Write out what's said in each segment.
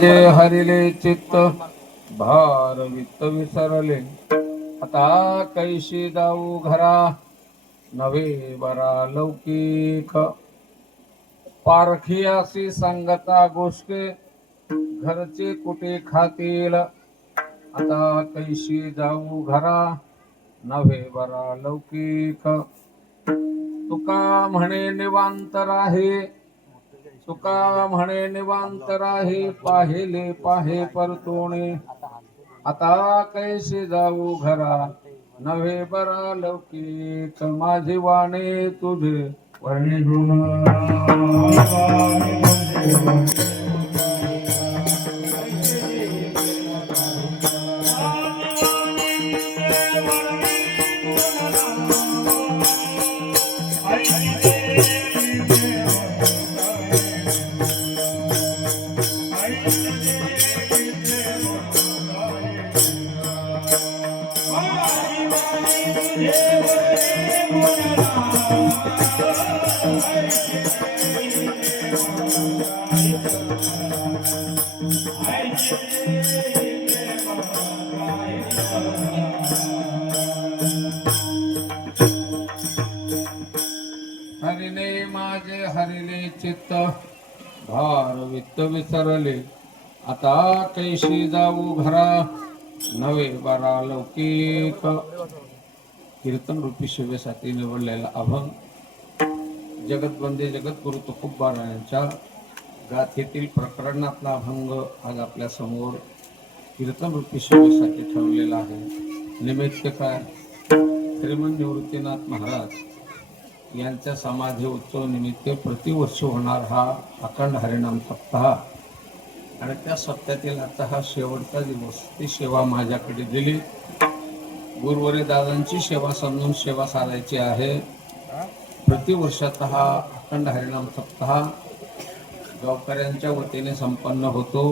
जे हरिले चित्त भार वित्त विसरले, आता कैशी जाऊ घरा नवे बरा लौकिक. पारखियासी सांगता गोष्टी घरचे कुठे खातील, आता कैशी जाऊ घरा नवे बरा लौकिक. तुका म्हणे निवांत राहे, तुका म्हणे निवांत राहे, पाहिले पाहे परतोणे, आता कैसे जाऊ घरा नव्हे बरा लौकिक. माझी वाणे तुझे वर्णी हरिने माझे हरिले चित्त भार वित्त विसरले, आता कैशी जाऊ घरा नवे बरा लौकिक. कीर्तन रूपी शिवेसाठी निवडलेला अभंग जगतवंदे जगद्गुरु तुकोबा यांच्या गाथेतील प्रकरणातला अभंग आज आपल्या समोर कीर्तन रूपी शिवेसाठी ठेवलेला आहे. निमित्त काय, श्रीमंत निवृत्तीनाथ महाराज यांच्या समाधी उत्सव निमित्त प्रतिवर्ष होणार हा अखंड हरिनाम सप्ताह, आणि त्या सप्त्यातील आता हा शेवटचा दिवस. ती सेवा माझ्याकडे दिली. गुरुवारी दादांची सेवा समजून सेवा सारायची आहे. प्रतिवर्षाचा हा अखंड हरिनाम सप्ताह गावकऱ्यांच्या वतीने संपन्न होतो.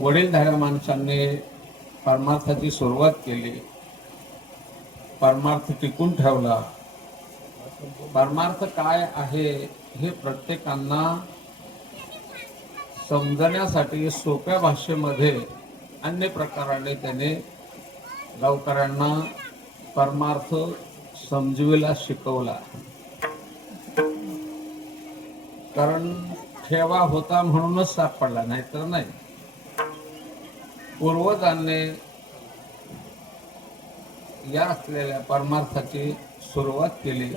वडीलधाऱ्या माणसांनी परमार्थाची सुरुवात केली, परमार्थ टिकून ठेवला. परमार्थ काय आहे हे प्रत्येकांना समजण्यासाठी सोप्या भाषेमध्ये अन्य प्रकाराने त्याने गावकऱ्यांना परमार्थ समजविला, शिकवला. कारण ठेवा होता म्हणूनच सापडला, नाही तर नाही. पूर्वजांनी या असलेल्या परमार्थाची सुरुवात केली.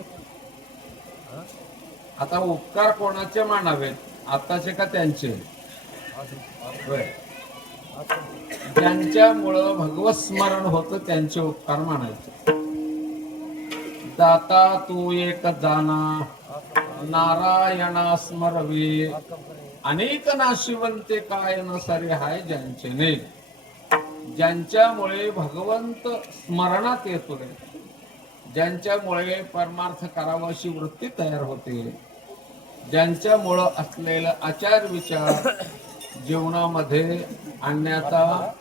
आता उपकार कोणाचे मानावेत, आताचे का त्यांचे? ज्यांच्यामुळं भगवत स्मरण होतं त्यांचे उपकार मानायचे. दाता तू एक जाना नारायणा स्मरवे, अनेक नाशिवंते काय न सारे हाय ज्यांचे ने. ज्यांच्यामुळे भगवंत स्मरणात येतोय, ज्यांच्यामुळे परमार्थ करावा अशी वृत्ती तयार होते, ज्यांच्यामुळं असलेला आचार विचार जीवनामध्ये आणण्याचा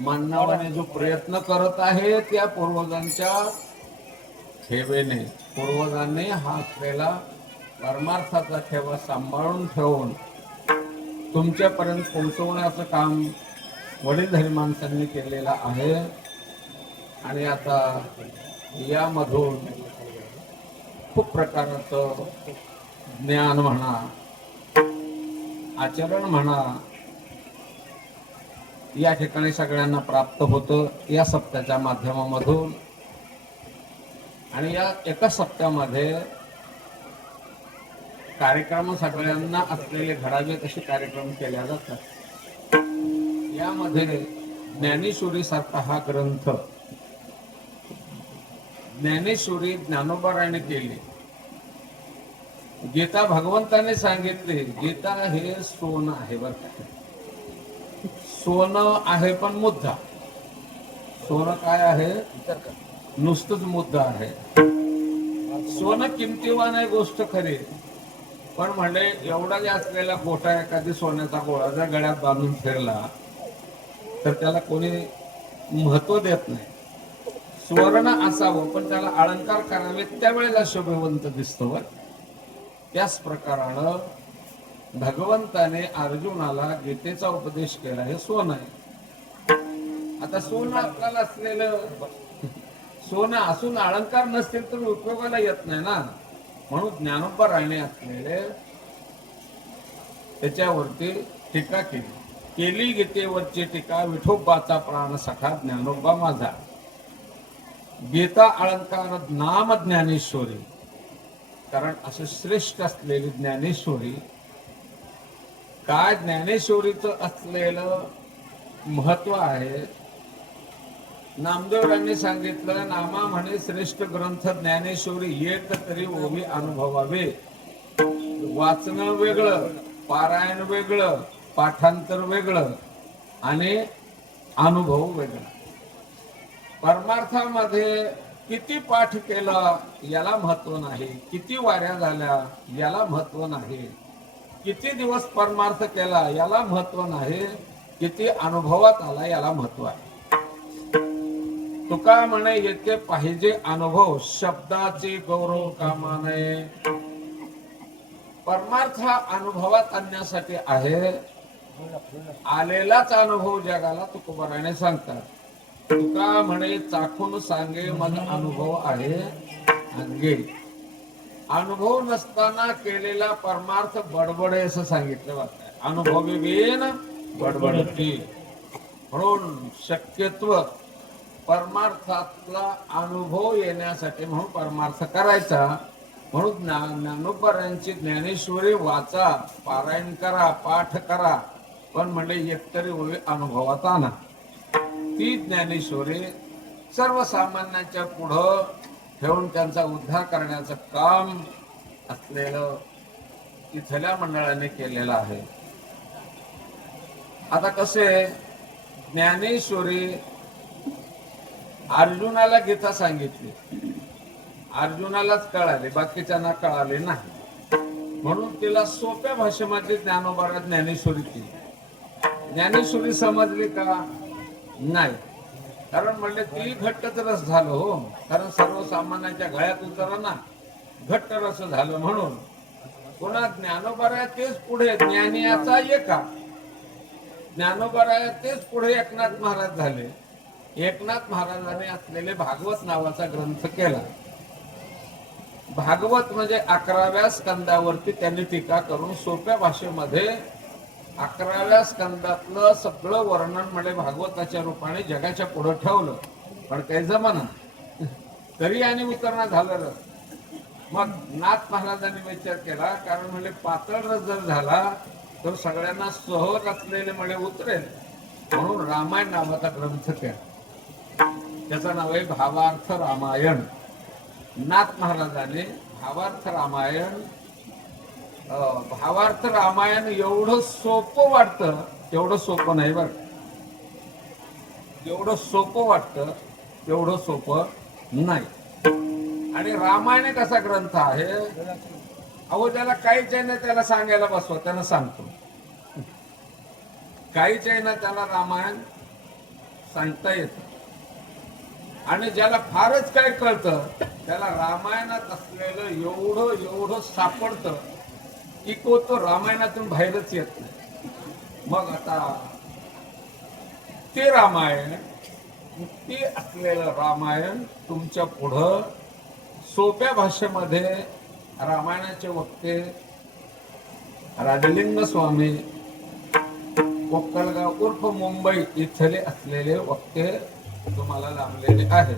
मानवाने जो प्रयत्न करत आहे, त्या पूर्वजांच्या ठेवेने, पूर्वजांनी हा असलेला परमार्थाचा ठेवा सांभाळून ठेवून तुमच्यापर्यंत पोहोचवण्याचं काम वडीलधारी माणसांनी केलेलं आहे. आणि आता यामधून खूप प्रकारचं ज्ञान म्हणा, आचरण म्हणा, या ठिकाणी सगळ्यांना प्राप्त होतं या सप्त्याच्या माध्यमामधून. आणि या एका सप्त्यामध्ये कार्यक्रम सगळ्यांना असलेले घडावेत असे कार्यक्रम केले जातात. यामध्ये ज्ञानेश्वरी सारखा हा ग्रंथ, ज्ञानेश्वरी ज्ञानोबाराने केली. गीता भगवंताने सांगितले, गीता हे सोनं आहे बरं का. सोनं आहे पण मुद्दा. सोनं काय आहे? नुसतंच मुद्दा आहे. सोनं किमतीवान आहे गोष्ट खरी, पण म्हणजे एवढा जे असलेला गोटा एखादी सोन्याचा गोळा जर गळ्यात बांधून फिरला तर त्याला कोणी महत्व देत नाही. सुवर्ण असावं पण त्याला अलंकार करावेत, त्यावेळेला शोभेवंत दिसतो. त्याच प्रकारानं भगवंताने अर्जुनाला गीतेचा उपदेश केला. हे सोनं आहे. आता सोनं आपल्याला असलेलं, सोनं असून अलंकार नसतील तर उपयोगाला येत नाही ना. म्हणून ज्ञानोबा राणे असलेले त्याच्यावरती टीका केली गीतेवरची टीका. विठोबाचा प्राण सखा ज्ञानोबा माझा. गीता अलंकार नाम ज्ञानेश्वरी. कारण असं श्रेष्ठ असलेली ज्ञानेश्वरी, काय ज्ञानेश्वरीचं असलेलं महत्व आहे. नामदेवांनी सांगितलं, नामा म्हणे श्रेष्ठ ग्रंथ ज्ञानेश्वरी, एक तरी ओवी अनुभवावे. वाचणं वेगळं, पारायण वेगळं, पाठांतर वेगळं आणि अनुभव वेगळा. परमार्थामध्ये किती पाठ केला याला महत्व नाही, किती वाऱ्या झाल्या याला महत्व नाही, किती दिवस परमार्थ केला याला महत्व नाही, किती अनुभवात आला याला महत्व आहे. तुका म्हणे येथे पाहिजे अनुभव, शब्दाचे गौरव कामा नये. परमार्थ अनुभवात आणण्यासाठी आहे. आलेलाच अनुभव जगाला तुकोबाराने सांगतात. तुका म्हणे चाखून सांगे मन अनुभव आहे अंगे. अनुभव नसताना केलेला परमार्थ बडबडे असं सांगितलं जातं. अनुभवी बिन बडबडती. म्हणून शक्यत्व परमार्थातला अनुभव येण्यासाठी म्हणून परमार्थ करायचा. म्हणून ज्ञानोबरांची ज्ञानेश्वरी वाचा, पारायण करा, पाठ करा, पण म्हणजे एकतरी ओवी अनुभवात आणा. ती ज्ञानेश्वरी सर्वसामान्यांच्या पुढं ठेवून त्यांचा उद्धार करण्याचं काम असलेलं इथल्या मंडळाने केलेलं आहे. आता कसे, ज्ञानेश्वरी अर्जुनाला गीता सांगितली, अर्जुनालाच कळाले, बाकीच्यांना कळाले नाही. म्हणून तिला सोप्या भाषेमध्ये ज्ञानोबा ज्ञानेश्वरी केली. ज्ञानेश्वरी समजली का? नाही. कारण म्हणले ती घट्ट रस झालं हो. कारण सर्वसामान्यांच्या गळ्यात उतरना घट्ट रस झालं. म्हणून पुन्हा ज्ञानोबा तेच पुढे ज्ञानियाचा एका. ज्ञानोबा तेच पुढे एकनाथ महाराज झाले. एकनाथ महाराजांनी असलेले भागवत नावाचा ग्रंथ केला. भागवत म्हणजे 11व्या स्कंदावरती त्यांनी टीका करून सोप्या भाषेमध्ये 11व्या स्कंदातलं सगळं वर्णन म्हणजे भागवताच्या रूपाने जगाच्या पुढे ठेवलं. पण काही जमाना तरी आणि उतरणं झालं. मग नाथ महाराजांनी विचार केला, कारण म्हणजे पातळ रस जर झाला तर सगळ्यांना सहज असलेले म्हणजे उतरेल. म्हणून रामायण नावाचा ग्रंथ केला. त्याचं नाव आहे भावार्थ रामायण. नाथ महाराजांनी भावार्थ रामायण, भावार्थ रामायण एवढं सोपं वाटतं, तेवढं सोपं नाही बरं. एवढं सोपं वाटतं तेवढं सोपं नाही. आणि रामायण कसा ग्रंथ आहे, अहो त्याला काहीच आहे ना त्याला सांगायला बसवा, त्यानं सांगतो. काहीच आहे ना त्याला रामायण सांगता येतं. आणि ज्याला फारच काय कळतं त्याला रामायणात असलेलं एवढं एवढं सापडतं की तो रामायणातून बाहेरच येत नाही. मग आता ते रामायण, ते असलेलं रामायण तुमच्या पुढं सोप्या भाषेमध्ये रामायणाचे वक्ते राजलिंग स्वामी कोक्कलगाव उर्फ मुंबई इथले असलेले वक्ते तुम्हाला लाभलेले आहेत.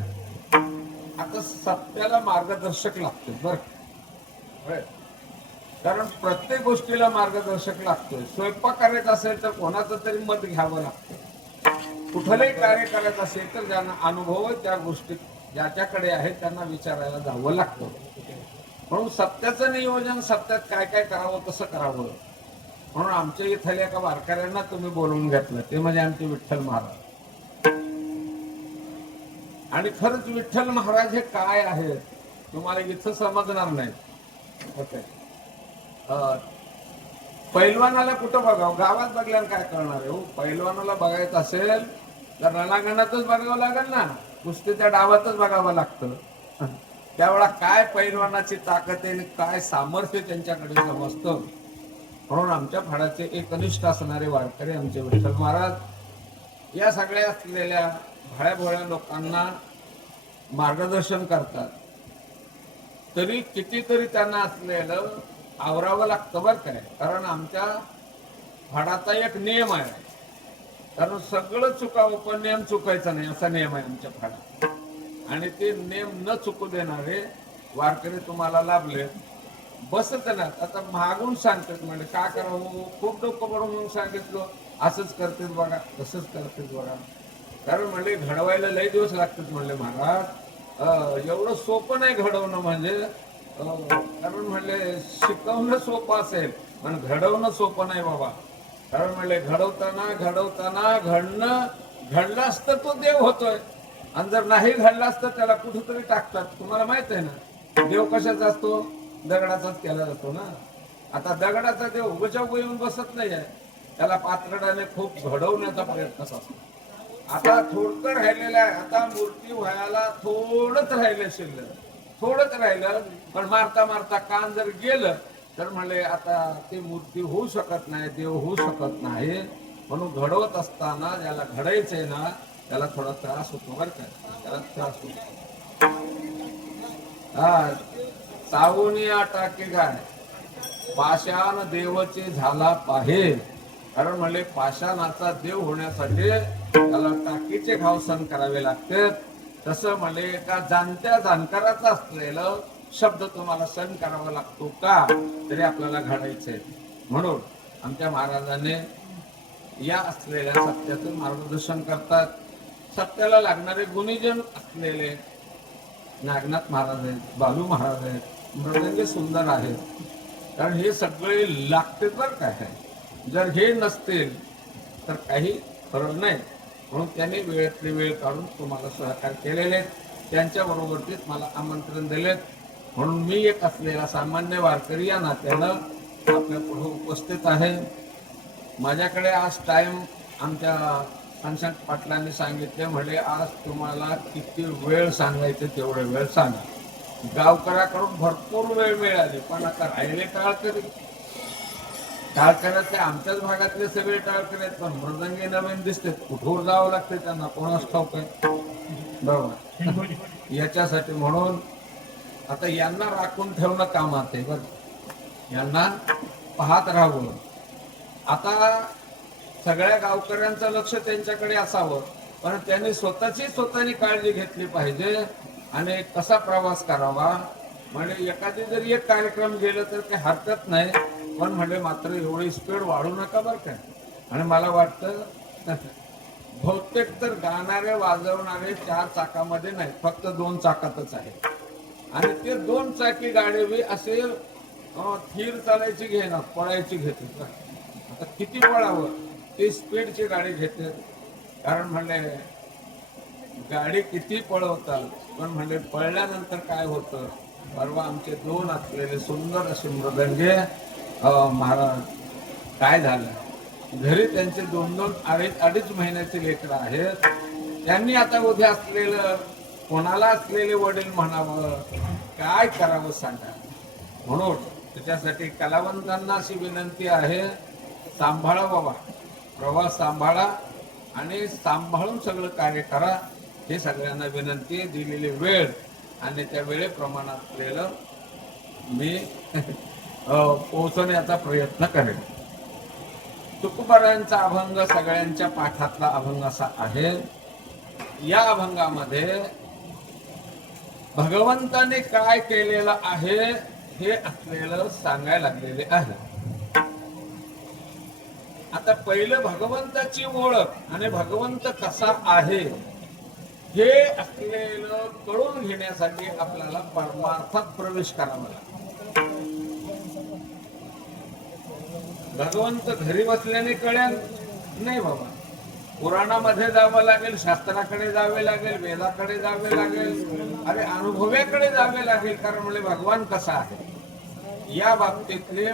आता सत्याला मार्गदर्शक लागते बरं. कारण प्रत्येक गोष्टीला मार्गदर्शक लागतोय. स्वयंपाक करायचा असेल तर कोणाचं तरी मत घ्यावं लागतं. कुठलंही कार्य करायचं असेल तर ज्यांना अनुभव त्या गोष्टी ज्याच्याकडे आहे त्यांना विचारायला जावं लागतं. म्हणून सत्याचं नियोजन, सत्यात काय काय करावं कसं करावं, म्हणून आमच्या इथल्या एका वारकऱ्यांना तुम्ही बोलवून घेतलं, ते म्हणजे आमचे विठ्ठल महाराज. आणि खरंच विठ्ठल महाराज हे काय आहेत तुम्हाला इथं समजणार नाही. ओके, पैलवानाला कुठं बघावं, गावात बघल्यावर काय करणार आहे हो. पैलवानाला बघायचं असेल तर रणांगणातच बघावं लागेल ना, कुस्तीच्या डावातच बघावं लागतं. त्यावेळा काय पैलवानाची ताकद आहे, काय सामर्थ्य त्यांच्याकडे समजतं. म्हणून आमच्या फाडाचे एकनिष्ठ असणारे वारकरी आमचे विठ्ठल महाराज या सगळ्या असलेल्या भाड्याभोळ्या लोकांना मार्गदर्शन करतात. तरी कितीतरी त्यांना असलेलं आवरावं लागतं बरं काय. कारण आमच्या फाडाचा एक नियम आहे, कारण सगळं चुकावं पण नियम चुकायचा नाही असा नियम आहे आमच्या फाडात. आणि ते नियम न चुकू देणारे वारकरी तुम्हाला लाभले. बसत ना आता मागून सांगतात म्हणजे का करावं, खूप डोकं पडून म्हणून सांगितलं असंच करतेच बघा तसंच करतेच बघा. कारण म्हणले घडवायला लय दिवस लागतात म्हणले महाराज. एवढं सोपं नाही घडवणं म्हणजे. कारण म्हणले शिकवणं सोपं असेल पण घडवणं सोपं नाही बाबा. कारण म्हणले घडवताना घडलं असतं तो देव होतोय, आणि जर नाही घडलं असतं त्याला कुठेतरी टाकतात. तुम्हाला माहित आहे ना देव कशाचा असतो, दगडाचाच केला जातो ना. आता दगडाचा देव उभच्या उभं येऊन बसत नाही आहे, त्याला पातळाने खूप घडवण्याचा प्रयत्न असतो. आता थोडकं राहिलेलं आहे, आता मूर्ती व्हायला थोडंच राहिलं, शिल्लक थोडंच राहिलं. पण मारता मारता कान जर गेलं तर म्हणले आता ते मूर्ती होऊ शकत नाही, देव होऊ शकत नाही. म्हणून घडवत असताना ज्याला घडायचंय ना त्याला थोडा त्रास होतो बरं का, त्याला त्रास होतो. हा सावनिया टाके काय पाषाण देवचे झाला पाहे. कारण म्हणले पाषाणाचा देव होण्यासाठी त्याला टाकीचे घाव सहन करावे लागतात. तसं म्हणले एका जाणत्या जाणकाराचा असलेलं शब्द तुम्हाला सहन करावा लागतो का, तरी आपल्याला घडायचंय. म्हणून आमच्या महाराजांनी या असलेल्या सत्याचं मार्गदर्शन करतात. सत्याला लागणारे गुणीजन असलेले नागनाथ महाराज आहेत, बालू महाराज आहेत, मृदंगी सुंदर आहेत. कारण हे सगळे लागते बरं काय. जर हे नसतील तर काही खरं नाही. म्हणून त्यांनी वेळेतली वेळ काढून तुम्हाला सहकार्य केलेले, त्यांच्या बरोबरतीच मला आमंत्रण दिलेत. म्हणून मी एक असलेला सामान्य वारकरी या नात्यानं आपल्या पुढे उपस्थित आहे. माझ्याकडे आज टाइम आमच्या संत पाटलांनी सांगितले, म्हणजे आज तुम्हाला किती वेळ सांगायचं तेवढे वेळ सांगा. गावकऱ्याकडून भरपूर वेळ मिळाली, पण आता राहिले टाळकरी. टाळकऱ्याचे आमच्याच भागातले सगळे टाळकरी आहेत, पण मृदंगी नवीन दिसते, कुठून जावं लागते त्यांना कोणाच ठाऊक आहे बरोबर. याच्यासाठी म्हणून आता यांना राखून ठेवणं कामात आहे बरं, यांना पाहत राहावं. आता सगळ्या गावकऱ्यांचं लक्ष त्यांच्याकडे असावं, पण त्यांनी स्वतःनी काळजी घेतली पाहिजे. आणि कसा प्रवास करावा म्हणजे एखादी जरी एक कार्यक्रम गेलं तर काही हरकत नाही, पण म्हणजे मात्र एवढी स्पीड वाढू नका बरं काय. आणि मला वाटतं बहुतेक तर गाणारे वाजवणारे 4 चाकामध्ये नाही, फक्त 2 चाकातच आहे. आणि ते 2 चाकी गाडी बी असे थीर चालायची घेणार, पळायची घेते. आता किती पळावं, ती स्पीडची गाडी घेते. कारण म्हणले गाडी किती पळवतात, पण म्हणजे पळल्यानंतर काय होतं. परवा आमचे 2 असलेले सुंदर असे मृदंगे महाराज काय झालं, घरी त्यांचे 2-2 अडीच महिन्याचे लेकरं आहेत. त्यांनी आता उद्या असलेलं कोणाला असलेले वडील म्हणावं, काय करावं सांगा. म्हणून त्याच्यासाठी कलावंतांना अशी विनंती आहे, सांभाळा बाबा, प्रवास सांभाळा आणि सांभाळून सगळं कार्य करा. हे सगळ्यांना विनंती. दिलेली वेळ आणि त्या वेळेप्रमाणे असलेलं मी पोहोचवण्याचा प्रयत्न करेन. तुकोबारायांचा अभंग सगळ्यांच्या पाठातला अभंग असा आहे. या अभंगामध्ये भगवंताने काय केलेलं आहे हे असलेलं सांगायला लागलेले आहे. आता पहिलं भगवंताची ओळख आणि भगवंत कसा आहे हे असलेलं कळून घेण्यासाठी आपल्याला परमार्थात प्रवेश करावा लागतो. भगवंत घरी बसल्याने कळेल नाही बाबा, पुराणामध्ये जावं लागेल, शास्त्राकडे जावे लागेल, वेदाकडे जावे लागेल, अरे अनुभव्याकडे जावे लागेल. कारण म्हणजे भगवान कसा आहे या बाबतीतले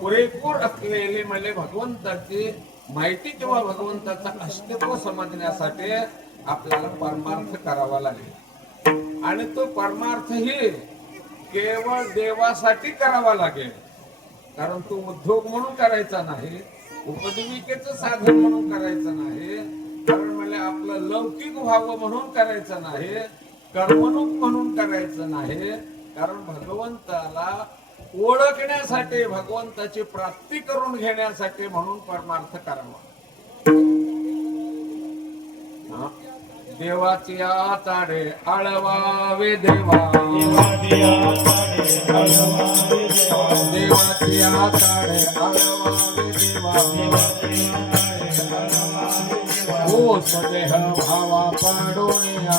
पुरेपूर असलेले म्हणजे भगवंताची माहिती किंवा भगवंताचं अस्तित्व समजण्यासाठी आपल्याला परमार्थ करावा लागेल. आणि तो परमार्थही केवळ देवासाठी करावा लागेल. कारण तो उद्योग म्हणून करायचा नाही, उपजीविकेचं साधन म्हणून करायचं नाही, कारण म्हणजे आपलं लौकिक व्हावं म्हणून करायचं नाही, कर्मणूक म्हणून करायचं नाही, कारण भगवंताला ओळखण्यासाठी, भगवंताची प्राप्ती करून घेण्यासाठी म्हणून परमार्थ करावा. देवाची आचाडे आळवावे देवा, देवाची आचाडे आळवावे देवा, ओ सदेह भावा पाडोनिया,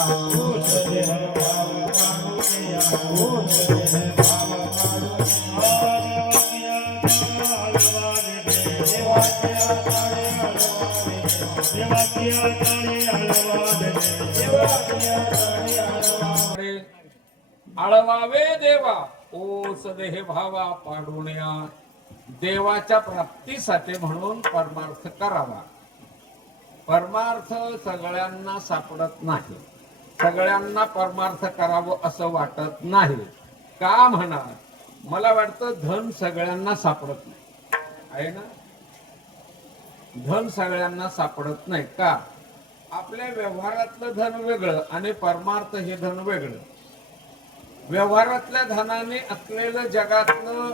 आळवावे देवा ओस देह भावा पाडुण्या. देवाच्या प्राप्तीसाठी म्हणून परमार्थ करावा. परमार्थ सगळ्यांना सापडत नाही, सगळ्यांना परमार्थ करावं असं वाटत नाही. का म्हणा, मला वाटतं धन सगळ्यांना सापडत नाही, आहे ना. धन सगळ्यांना सापडत नाही. का? आपल्या व्यवहारातलं धन वेगळं आणि परमार्थ हे धन वेगळं. व्यवहारातल्या धनाने असलेलं जगातलं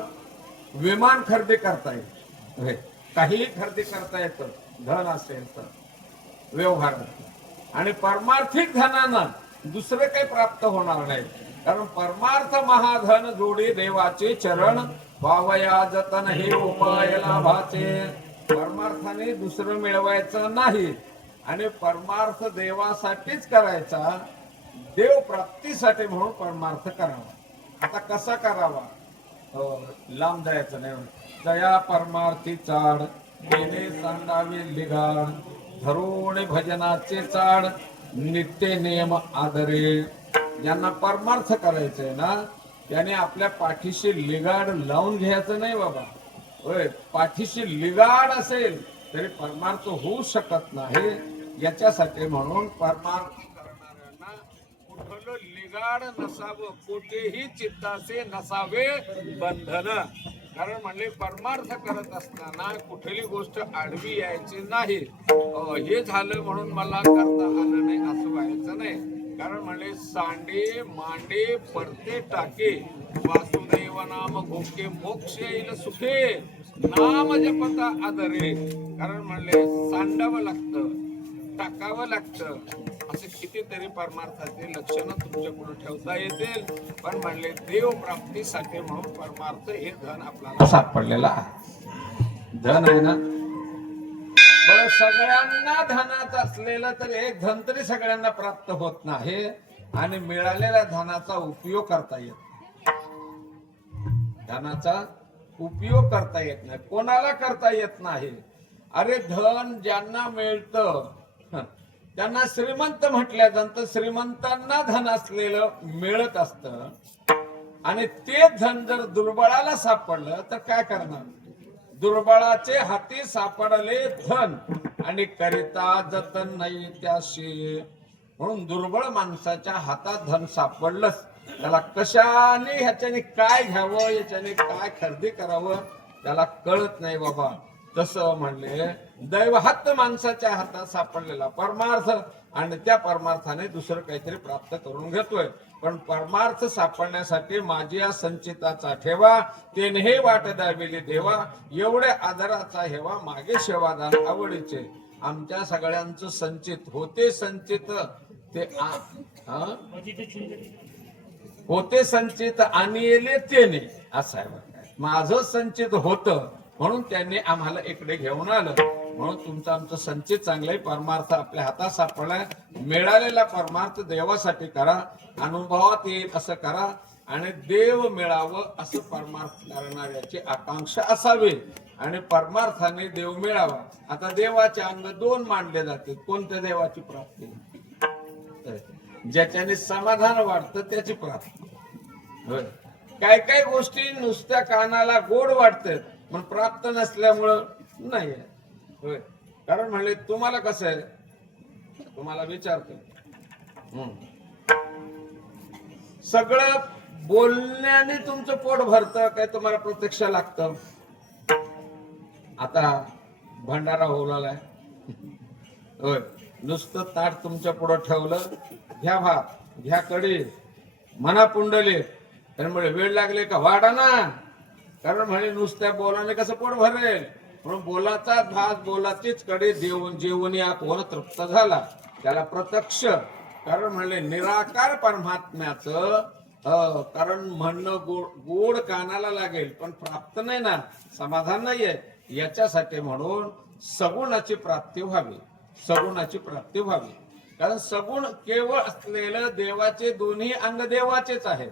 विमान खरेदी करता येईल, काहीही खरेदी करता येतं धन असेल तर व्यवहारात. आणि परमार्थिक धनानं दुसरं काही प्राप्त होणार नाही, कारण परमार्थ महाधन जोडी देवाचे चरण वावया जतन हे उपाय लाभाचे. परमार्थाने दुसरं मिळवायचं नाही आणि परमार्थ देवासाठीच करायचा, देव प्राप्तीसाठी म्हणून परमार्थ करावा. आता कसा करावा? लांब जायचं नाही. दया परमार्थी चाड देणे सांडावे लिगाड, धरून भजनाचे चाड नित्य नियम आदरे. ज्यांना परमार्थ करायचंय ना, त्याने आपल्या पाठीशी लिगाड लावून घ्यायचं नाही बाबा. होय, पाठीशी लिगाड असेल तरी परमार्थ होऊ शकत नाही. याच्यासाठी म्हणून परमार्थ करणाऱ्यांना कुठलं लिगाड नसावं, कोठेही चित्ताचे नसावे बंधन. कारण म्हणजे परमार्थ करत असताना कुठली गोष्ट आडवी यायची नाही. हे झालं म्हणून मला करता आलं नाही असं व्हायचं नाही. कारण म्हणजे सांडे मांडे परते टाके वासुदेव नाम घोके मोक्ष येईल सुखे नाम जपता आदरे. कारण म्हणले सांडावं लागतं, टाकावं लागतं. असे कितीतरी परमार्थाचे लक्षणं तुमच्या पुढे ठेवता येतील. पण म्हणले देव प्राप्तीसाठी म्हणून परमार्थ हे धन आपल्याला सापडलेलं आहे. धन आहे ना, बरं सगळ्यांना धनाचं असलेलं तर एक धन तरी सगळ्यांना प्राप्त होत नाही आणि मिळालेल्या धनाचा उपयोग करता येत, धनाचा उपयोग करता येत नाही, कोणाला करता येत नाही. अरे धन ज्यांना मिळतं त्यांना श्रीमंत म्हटल्या जातं. श्रीमंतांना धन असलेलं मिळत असतं आणि ते धन जर दुर्बळाला सापडलं तर काय करणार? दुर्बळाचे हाती सापडले धन आणि करिता जतन नाही त्याशी. म्हणून दुर्बळ माणसाच्या हातात धन सापडलंच, त्याला कशाने ह्याच्याने काय घ्यावं, याच्याने काय खरेदी करावं त्याला कळत नाही बाबा. तसं म्हणले दैवहत्त माणसाच्या हातात सापडलेला परमार्थ आणि त्या परमार्थाने दुसरं काहीतरी प्राप्त करून घेतोय. पण परमार्थ सापडण्यासाठी माझी या संचिताचा ठेवा तेने वाट दाविली देवा. एवढ्या आदराचा हेवा मागे शेवादान आवडीचे. आमच्या सगळ्यांचं संचित होते, संचित ते होते संचित आणि येले तेने असं आहे. माझं संचित होतं म्हणून त्यांनी आम्हाला इकडे घेऊन आलं. म्हणून तुमचं आमचं संचित चांगलंय. परमार्थ आपल्या हातात सापडलाय. मिळालेला परमार्थ देवासाठी करा, अनुभवात येईल असं करा आणि देव मिळावं असं परमार्थ करणाऱ्याची आकांक्षा असावी आणि परमार्थाने देव मिळावा. आता देवाचे अंग दोन मानले जाते. कोणत्या देवाची प्राप्ती? ज्याच्याने समाधान वाटतं त्याची प्राप्ती. होय, काय काय गोष्टी नुसत्या कानाला गोड वाटतात पण प्राप्त नसल्यामुळं नाही. होय, कारण म्हणले तुम्हाला कसं आहे, तुम्हाला विचारतो, सगळं बोलण्याने तुमचं पोट भरतं काय तुम्हाला प्रत्यक्ष लागतं? आता भंडारा होलाय होय, नुसतं ताट तुमच्या पुढं ठेवलं, घ्या भात घ्या कडी मना पुंडले, त्यामुळे वेळ लागले का वाढा ना, कारण म्हणे नुसत्या बोलाने कसं पोट भरेल, म्हणून बोलाचा भात बोलाचीच कडी देऊन जेवून या कोण तृप्त झाला त्याला प्रत्यक्ष, कारण म्हणले निराकार परमात्म्याचं कारण म्हणणं गोड कानाला लागेल पण प्राप्त नाही ना, समाधान नाहीये, याच्यासाठी म्हणून सगुणाची प्राप्ती व्हावी, सगुणाची प्राप्ती व्हावी, कारण सगुण केवळ असलेलं देवाचे दोन्ही अंग देवाचेच आहेत,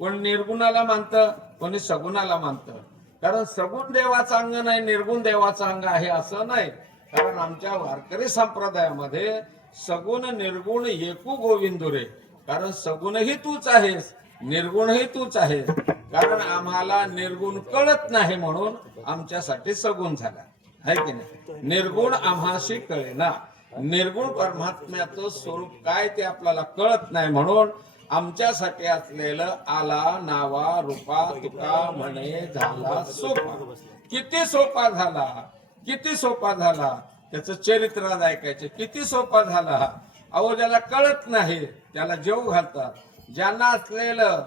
कोण निर्गुणाला मानतं कोणी सगुणाला मानतं, कारण सगुण देवाचं अंग नाही निर्गुण देवाचं अंग आहे असं नाही, कारण आमच्या वारकरी संप्रदायामध्ये सगुण निर्गुण एकू गोविंदुरे, कारण सगुणही तूच आहेस निर्गुणही तूच आहेस, कारण आम्हाला निर्गुण कळत नाही म्हणून आमच्यासाठी सगुण झाला आहे की नाही, निर्गुण आम्हाशी कळेना, निर्गुण परमात्म्याचं स्वरूप काय ते आपल्याला कळत नाही म्हणून आमच्यासाठी असलेलं आला नावा रूपा तुका म्हणे झाला सोपा, किती सोपा झाला, किती सोपा झाला, त्याचं चरित्र ऐकायचे किती सोपा झाला, अहो ज्याला कळत नाही त्याला जेव घालतात, ज्यांना असलेलं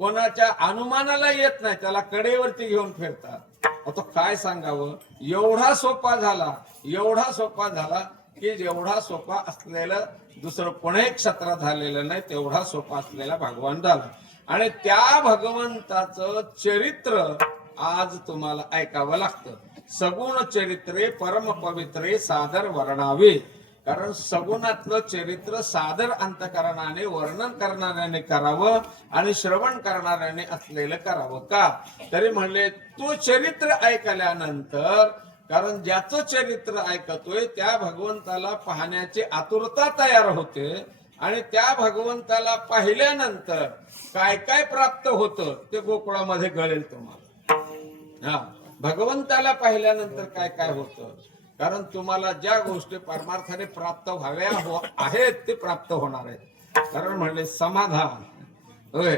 कोणाच्या अनुमानाला येत नाही त्याला कडेवरती घेऊन फिरतात, आता काय सांगावं, एवढा सोपा झाला, एवढा सोपा झाला की जेवढा सोपा असलेलं दुसरं कोणी क्षेत्र झालेलं नाही तेवढा सोपा असलेला भगवान झाला, आणि त्या भगवंताचं चरित्र आज तुम्हाला ऐकावं लागतं, सगुण चरित्रे परम पवित्रे सादर वर्णावे, कारण सगुणातलं चरित्र सादर अंतकरणाने वर्णन करणाऱ्याने करावं आणि श्रवण करणाऱ्याने असलेलं करावं का, तरी म्हणले तो चरित्र ऐकल्यानंतर, कारण ज्याचं चरित्र ऐकतोय त्या भगवंताला पाहण्याची आतुरता तयार होते, आणि त्या भगवंताला पाहिल्यानंतर काय काय प्राप्त होतं ते गोकुळामध्ये कळेल तुम्हाला, हा भगवंताला पाहिल्यानंतर काय काय होतं, कारण तुम्हाला ज्या गोष्टी परमार्थाने प्राप्त व्हाव्या आहेत ते प्राप्त होणार आहेत, कारण म्हणले समाधान होय,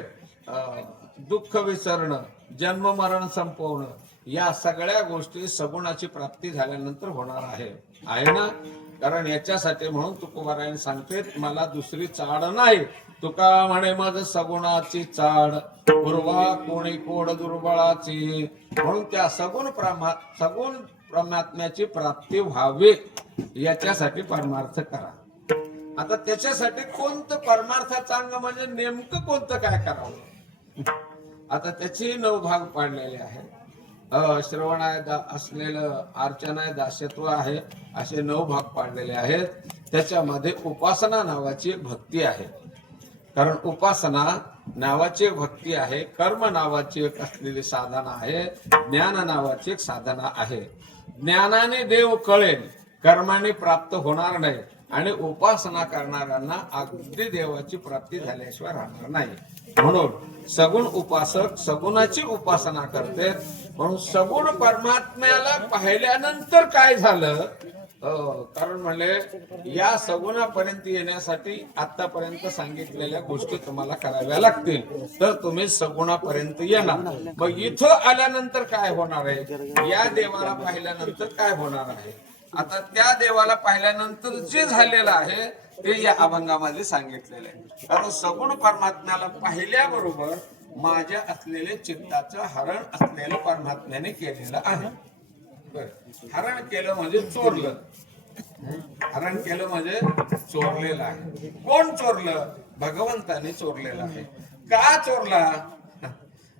दुःख विसरणं, जन्म मरण संपवणं, या सगळ्या गोष्टी सगुणाची प्राप्ती झाल्यानंतर होणार आहे ना, कारण याच्यासाठी म्हणून तुकोबारायण सांगते मला दुसरी चाड नाही, तुका म्हणे मज सगुणाची चाड पूर्वा कोणी कोड दुर्बळाची, म्हणून त्या सगुण परमात्म्याची प्राप्ती व्हावी याच्यासाठी परमार्थ करा, आता त्याच्यासाठी कोणतं परमार्थाचं अंग म्हणजे नेमकं कोणतं काय करावं, आता त्याचे 9 भाग पाडलेले आहेत, श्रवणाय असलेलं अर्चनाय दास्यत्व आहे असे 9 भाग पाडलेले आहेत, त्याच्यामध्ये उपासना नावाची एक भक्ती आहे, कारण उपासना नावाची एक भक्ती आहे, कर्म नावाची एक असलेली साधना आहे, ज्ञान नावाची एक साधना आहे, ज्ञानाने देव कळेल कर्माने प्राप्त होणार नाही, आणि उपासना करणाऱ्यांना अगदी देवाची प्राप्ती झाल्याशिवाय राहणार नाही, म्हणून सगुण उपासक सगुणाची उपासना करते, म्हणून सगुण परमात्म्याला पाहिल्यानंतर काय झालं, कारण म्हणले या सगुणापर्यंत येण्यासाठी आतापर्यंत सांगितलेल्या गोष्टी तुम्हाला कराव्या लागतील, तर तुम्ही सगुणापर्यंत येणार, मग इथं आल्यानंतर काय होणार आहे, या देवाला पाहिल्यानंतर काय होणार आहे, आता त्या देवाला पाहिल्यानंतर जे झालेलं आहे ते या अभंगामध्ये सांगितलेलं आहे, कारण सगुण परमात्म्याला पाहिल्याबरोबर माझ्या असलेले चित्ताचं हरण असलेलं परमात्म्याने केलेलं आहे, हरण केलं म्हणजे चोरलं, हरण केलं म्हणजे चोरलेलं आहे, कोण चोरलं, भगवंताने चोरलेलं आहे, का चोरला,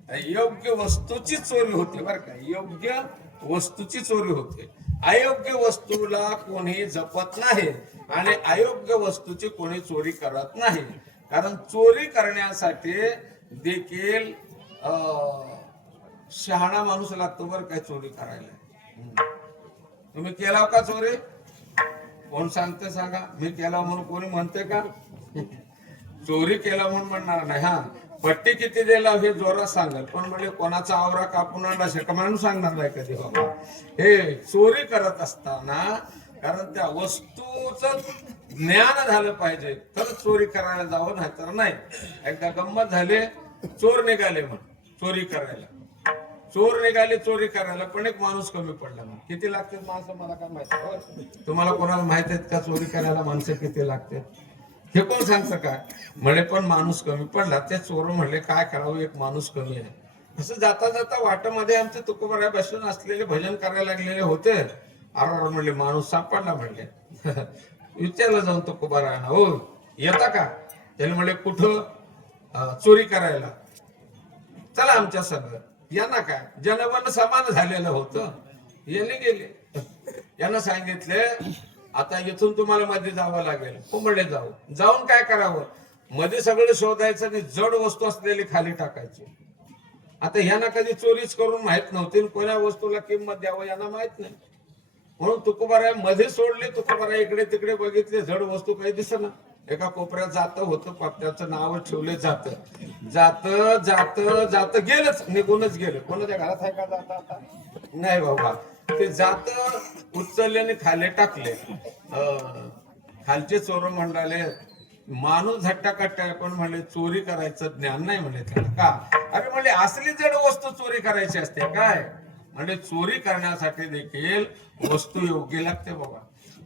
योग्य वस्तूची चोरी होते बरं का, योग्य वस्तूची चोरी होते, अयोग्य वस्तूला कोणी जपत नाही आणि अयोग्य वस्तूची कोणी चोरी करत नाही, कारण चोरी करण्यासाठी देखील शहाणा माणूस लागतो बरं काय चोरी करायला, तुम्ही केला का चोरी, कोण सांगते सांगा, मी केला म्हणून कोणी म्हणते का, चोरी केला म्हणून म्हणणार नाही, हा पट्टी किती दिला हे जोरात सांगेल, पण म्हणजे कोणाचा आवरा कापून आणला शका म्हणून सांगणार नाही कधी बाबा, हे चोरी करत असताना कारण त्या वस्तूचं ज्ञान झालं पाहिजे तर चोरी करायला जावं, नाही तर नाही, एकदा गंमत झाले चोर निघाले म्हणून चोरी करायला, चोर निघाले चोरी करायला, पण एक माणूस कमी पडला. मग किती लागते माणसं मला काय माहिती? तुम्हाला कोणाला माहित आहेत का चोरी करायला माणसं किती लागते? हे कोण सांगतं का? म्हणे पण माणूस कमी पडला. ते चोर म्हणले काय करावं, एक माणूस कमी आहे. असं जाता जाता वाटामध्ये आमचे तुकोबाराय बसून असलेले भजन करायला लागलेले होते. अरे म्हणले माणूस सापडला म्हणले. विचारलं जाऊन तुकोबारायांना, हो येता का? त्याने म्हणले कुठं? चोरी करायला. चला आमच्या सगळं. यांना काय जनवन समान झालेलं होतं. याने गेले. यांना सांगितले आता इथून तुम्हाला मध्ये जावं लागेल. कोंबडे जाऊन काय करावं? मध्ये सगळं शोधायचं आणि जड वस्तू असलेली खाली टाकायची. आता ह्यांना कधी चोरीच करून माहित नव्हती, कोण्या वस्तूला किंमत द्यावं यांना माहित नाही. म्हणून तुकोबाराय मध्ये सोडले. तुकोबाराय इकडे तिकडे बघितले, जड वस्तू काही दिसेना. एका कोपऱ्यात जात होतं, पत्त्याचं नाव ठेवले. जात जात जात जात गेलंच, निघूनच गेलं. कोणाच्या घरात आहे का जात? आता नाही बाबा. ते जात उचलल्याने खाली टाकले. खालचे चोर म्हणाले माणूस झट्टा कट्टा आहे, पण म्हणले चोरी करायचं ज्ञान नाही म्हणे त्याला. का? अरे म्हणले असली जड वस्तू चोरी करायची असते काय? म्हणजे चोरी करण्यासाठी देखील वस्तू योग्य लागते बाबा.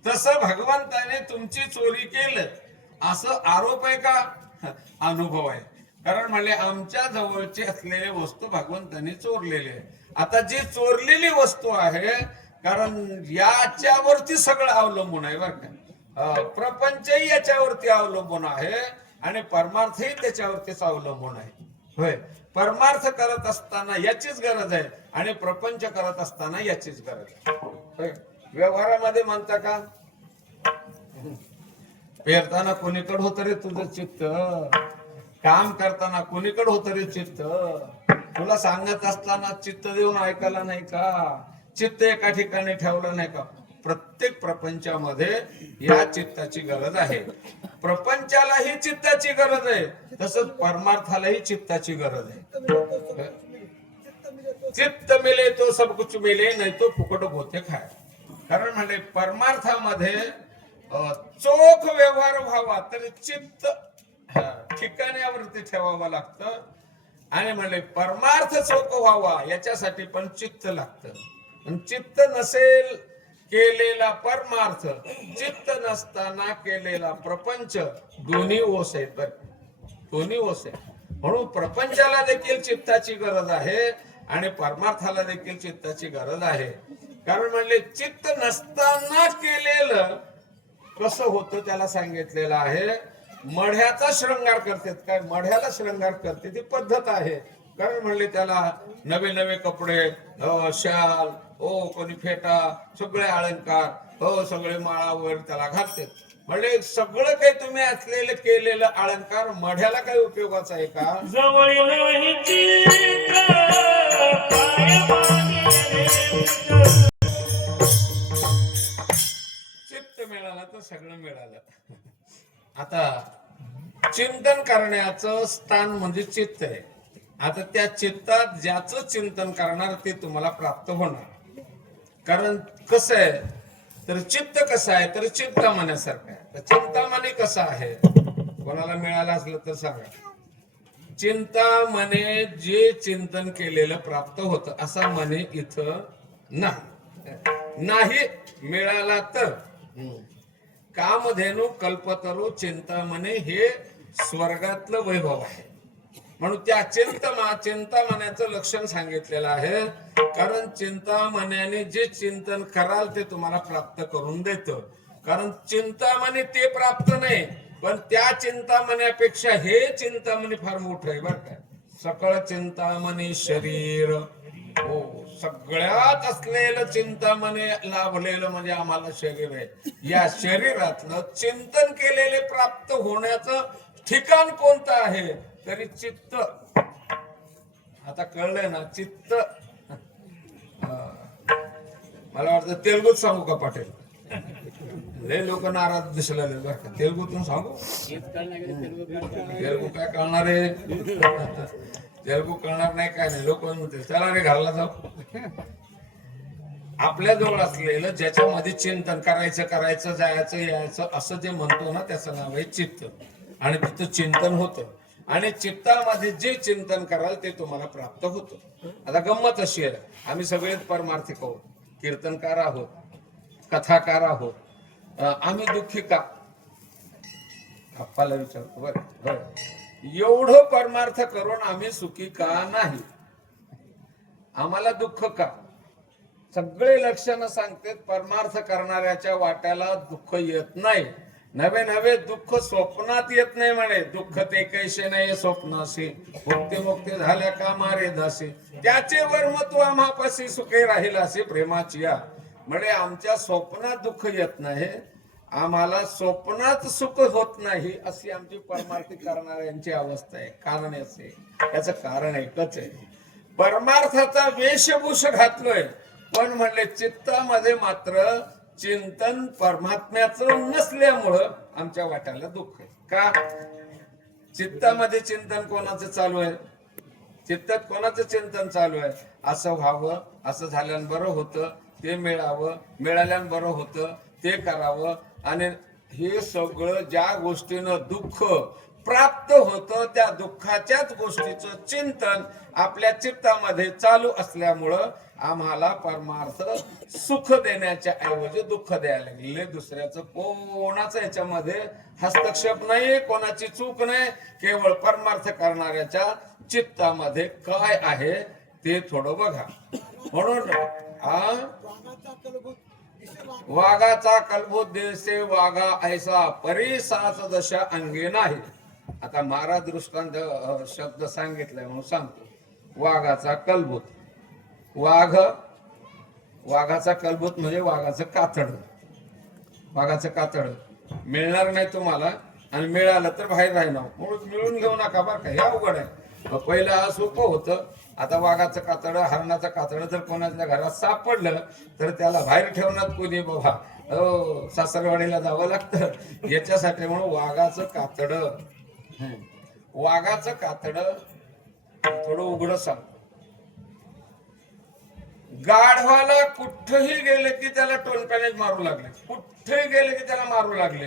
तसं भगवंताने तुमची चोरी केलं असं आरोप आहे का? अनुभव आहे. कारण म्हणले आमच्या जवळचे असलेले वस्तू भगवंताने चोरलेले आहे. आता जी चोरलेली वस्तू आहे, कारण याच्यावरती सगळं अवलंबून आहे बरं का. प्रपंचही याच्यावरती अवलंबून आहे आणि परमार्थही त्याच्यावरतीच अवलंबून आहे. होय, परमार्थ करत असताना याचीच गरज आहे आणि प्रपंच करत असताना याचीच गरज आहे. व्यवहारामध्ये म्हणता का पेरताना कोणीकडे होत रे तुझं चित्त, काम करताना कोणीकडे होत रे चित्त, तुला सांगत असताना चित्त देऊन ऐकायला नाही का, चित्त एका ठिकाणी ठेवलं नाही का. प्रत्येक प्रपंचामध्ये या चित्ताची गरज आहे. प्रपंचालाही चित्ताची गरज आहे, तसंच परमार्थालाही चित्ताची गरज आहे. चित्त मिले तो सब कुछ मिले, नाही तो फुकट होते खाय. कारण म्हणजे परमार्थामध्ये चोख व्यवहार व्हावा तर चित्त ठिकाण्यावरती ठेवावं लागतं. आणि म्हणले परमार्थ चोख व्हावा याच्यासाठी पण चित्त लागतं. चित्त नसेल केलेला परमार्थ, चित्त नसताना केलेला प्रपंच, दोन्ही ओस आहेत. दोन्ही ओस आहे. म्हणून प्रपंचाला देखील चित्ताची गरज आहे आणि परमार्थाला देखील चित्ताची गरज आहे. कारण म्हणले चित्त नसताना केलेलं कसं होतं त्याला सांगितलेलं आहे. मढ्याचा शृंगार करतात. काय मढ्याला शृंगार करते ती पद्धत आहे. कारण म्हणले त्याला नवे नवे कपडे, शाल, कोणी फेटा, सगळे अलंकार, सगळे माळावर त्याला घालतात. म्हणजे सगळं काही तुम्ही असलेलं केलेलं अलंकार मढ्याला काही उपयोगाचं आहे का? चित्त मिळालं तर सगळं मिळालं. आता चिंतन करण्याचं स्थान म्हणजे चित्त आहे. आता त्या चित्तात ज्याचं चिंतन करणार ते तुम्हाला प्राप्त होणार. कारण कसं आहे तर चित्त कसं आहे तर चिंतामण्यासारखं आहे. चिंतामणी कसं आहे कोणाला मिळालं असलं तर सांगा. चिंतामणे जे चिंतन केलेलं प्राप्त होतं असा मने इथं नाही. मिळाला तर कामधेनु कल्पतरू चिंतामणे हे स्वर्गातलं वैभव आहे. म्हणून त्या चिंतामण्याचं लक्षण सांगितलेलं आहे. कारण चिंतामण्याने जे चिंतन कराल ते तुम्हाला प्राप्त करून देतं. कारण चिंतामणी ते प्राप्त नाही, पण त्या चिंतामण्यापेक्षा हे चिंतामणी फार मोठं आहे बरं का. सकळ चिंतामणी शरीर, सगळ्यात असलेलं चिंतामणी लाभलेलं म्हणजे आम्हाला शरीर आहे. या शरीरातलं चिंतन केलेले प्राप्त होण्याचं ठिकाण कोणतं आहे तरी चित्त. आता कळलंय ना चित्त. मला वाटतं तेलगूत सांगू का पाटील? लय लोक नाराज दिसले बरं का. तेलगूतून सांगू? तेलगू काय कळणार आहे? तेलगू कळणार नाही काय नाही. लोक म्हणते चला रे घरला जाऊ. आपल्या जवळ असलेलं ज्याच्यामध्ये चिंतन करायचं जायचं यायचं असं जे म्हणतो ना त्याचं नाव आहे चित्त. आणि तिथं चिंतन होतं. आणि चित्तामध्ये जे चिंतन कराल ते तुम्हाला प्राप्त होतं. आता गंमत अशी आहे, आम्ही सगळेच परमार्थिक आहोत, कीर्तनकार आहोत, कथाकार आहोत, आम्ही दुःखी का? अप्पाला विचारतो बरं, एवढं परमार्थ करून आम्ही सुखी का नाही? आम्हाला दुःख का? सगळे लक्षणं सांगतात परमार्थ करणाऱ्याच्या वाट्याला दुःख येत नाही. नवे नवे दुःख स्वप्नात येत नाही म्हणे. दुःख ते कैसे नाही स्वप्नाशी, मुक्ती मुक्ती झाल्या का मारे दासी, त्याचे वर्मत्व आम्हापाशी सुखे राहील असे प्रेमाची या म्हणे. आमच्या स्वप्नात दुःख येत नाही, आम्हाला स्वप्नात सुख होत नाही, अशी आमची परमार्थी करणाऱ्यांची अवस्था आहे. कारण असे, याचं कारण एकच आहे, परमार्थाचा वेशभूष घातलोय, पण म्हणले चित्तामध्ये मात्र चिंतन परमात्म्याचं नसल्यामुळं आमच्या वाट्याला दुःख आहे. का? चित्तामध्ये चिंतन कोणाचं चालू आहे? चित्तात कोणाचं चिंतन चालू आहे? असं व्हावं, असं झाल्यानं बरं होतं, ते मिळावं, मिळाल्यानं बरं होतं, ते करावं. आणि हे सगळं ज्या गोष्टीनं दुःख प्राप्त होतं, त्या दुःखाच्याच गोष्टीचं चिंतन आपल्या चित्तामध्ये चालू असल्यामुळं आम्हाला परमार्थ सुख देण्याच्या ऐवजी दुःख द्यायला लागले. दुसऱ्याचं कोणाचं याच्यामध्ये हस्तक्षेप नाही, कोणाची चूक नाही, केवळ परमार्थ करणाऱ्याच्या चित्तामध्ये काय आहे ते थोडं बघा. म्हणून वाघाचा कलभूत दिसे वाघा ऐसा, परी सात दशा अंगे नाही. आता महाराज दृष्टांत शब्द सांगितलाय म्हणून सांगतो. वाघाचा कलभूत, वाघाचा कलभूत म्हणजे वाघाचं कातड. वाघाचं कातड मिळणार नाही तुम्हाला, आणि मिळालं तर बाहेर राहणार, म्हणून मिळून घेऊ नका बरं का, हे अवघड आहे. पहिलं सोपं होतं, आता वाघाचं कातड, हरणाचं कातड जर कोणाच्या घरात सापडलं तर त्याला बाहेर ठेवण्यात कोणी बाबा सासरवाडीला जावं लागतं याच्यासाठी. म्हणून वाघाचं कातड, वाघाचं कातड थोडं उघड सांग. गाढवाला कुठेही गेले की त्याला टोनप्याने मारू लागले, कुठेही गेले की त्याला मारू लागले.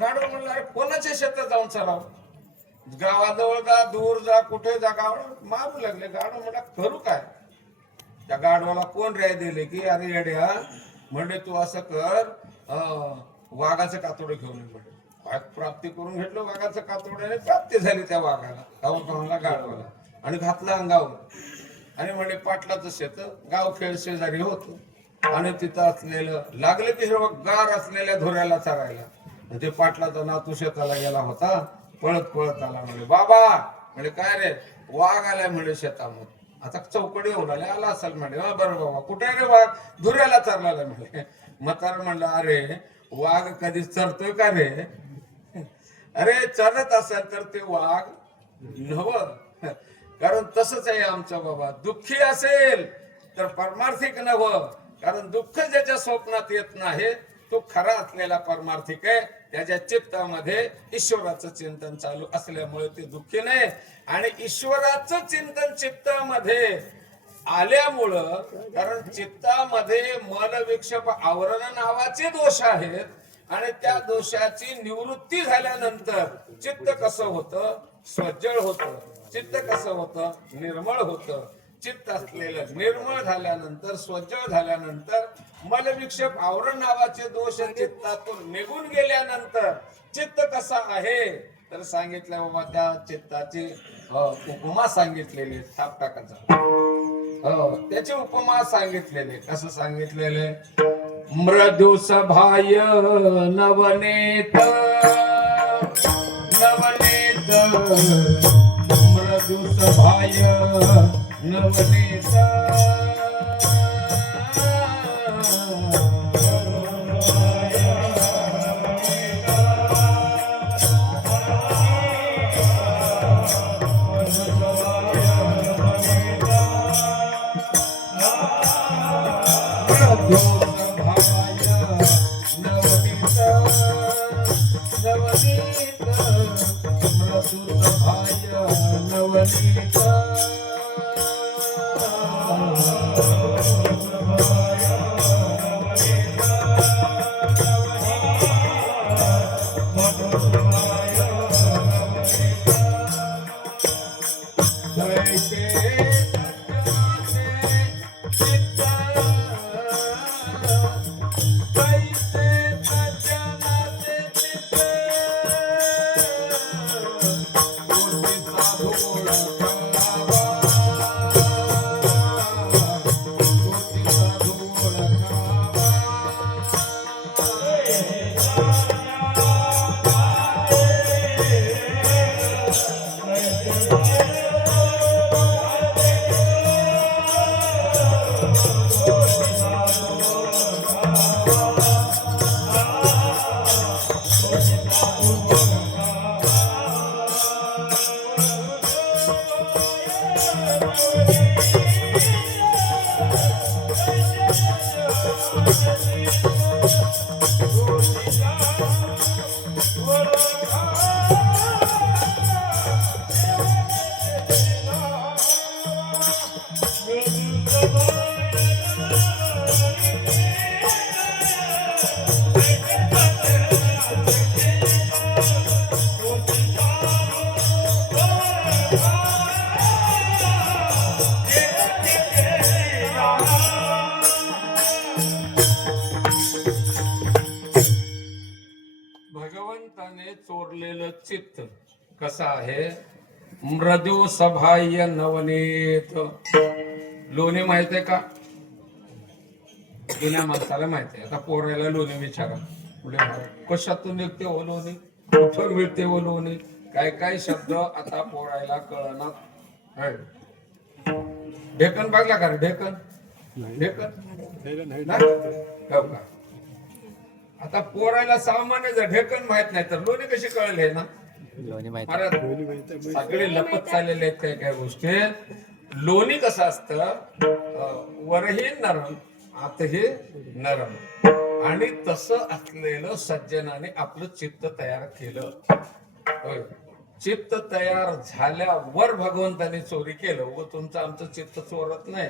गाढव म्हणलं अरे कोणाच्या शेतात जाऊन चलाव, गावाजवळ जा, दूर जा, कुठे जा, गाव मारू लागले. गाढव म्हणला करू काय? त्या गाढवाला कोण राय दिले की अरे येड्या म्हणजे तू असं कर, वाघाचं कातोडं घेऊन म्हणजे वाघ प्राप्ती करून घेतलं. वाघाचं कातोड्याने प्राप्ती झाली त्या वाघाला, गाढवाला, आणि घातला अंगावर. आणि म्हणे पाटलाचं शेत गाव खेळ शेजारी होत, आणि तिथं असलेलं लागलं की गार असलेल्या धुऱ्याला चरायला. ते पाटलाचा नातू शेताला गेला होता, पळत पळत आला. म्हणे बाबा, म्हणजे काय रे? वाघ आलाय म्हणे शेतामध्ये. आता चौकडे होऊन आला असेल म्हणे. बरं बाबा, कुठे रे वाघ? धुऱ्याला चरला म्हणे. म्हातार म्हणलं अरे वाघ कधी चरतोय का रे? अरे चरत असेल तर ते वाघ नव, कारण तसंच आहे आमचं बाबा. दुःखी असेल तर परमार्थिक नव्ह, कारण दुःख ज्याच्या स्वप्नात येत नाही तो खरा असलेला परमार्थिक आहे. त्याच्या चित्तामध्ये ईश्वराचं चिंतन चालू असल्यामुळे ते दुःखी नाही. आणि ईश्वराचं चिंतन चित्तामध्ये आल्यामुळं, कारण चित्तामध्ये मल विक्षेप आवरण नावाचे दोष आहेत, आणि त्या दोषाची निवृत्ती झाल्यानंतर चित्त कसं होतं? स्वज्जळ होतं. चित्त कसं होतं? निर्मळ होतं. चित्त असलेलं निर्मळ झाल्यानंतर, स्वज्जळ झाल्यानंतर, मलविक्षेप आवरण नावाचे दोष चित्तातून निघून गेल्यानंतर चित्त कसा आहे तर सांगितलं बाबा, त्या चित्ताची उपमा सांगितलेली. थाप टाकायचा, त्याची उपमा सांगितलेली. कसं सांगितलेले? मृदु सभाय नवनेत, नवनेत मृदु सभाय नवनेत, नवनीत भगवंताने चोरलेलं चित्त कसं आहे? मृदू सभाह्य नवनीत. लोणी माहित आहे का? जुन्या माणसाला माहित आहे. आता पोरायला लोणी विचारा, कशातून निघते हो लोणी, कुठून मिळते हो लोणी, काय काय शब्द आता पोरायला कळणार. ढेकण बघला का रे? ढेकण हो का? आता पोरायला सामान्य जर ढेकण माहित नाही तर लोणी कशी कळेल? हे ना सगळे लपत चाललेले आहेत काही काही गोष्टी. लोणी कसं असतं? वरही नरम आतही नरम, आणि तसं असलेलं सज्जनाने आपलं चित्त तयार केलं. चित्त तयार झाल्यावर भगवंताने चोरी केलं. व तुमचं आमचं चित्त चोरत नाही.